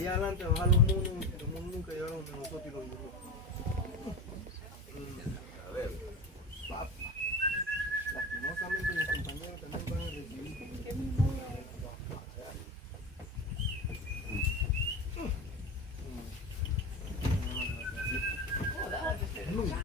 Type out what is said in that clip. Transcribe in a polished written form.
allá adelante bajar los monos nunca llegaron de nosotros y los burros.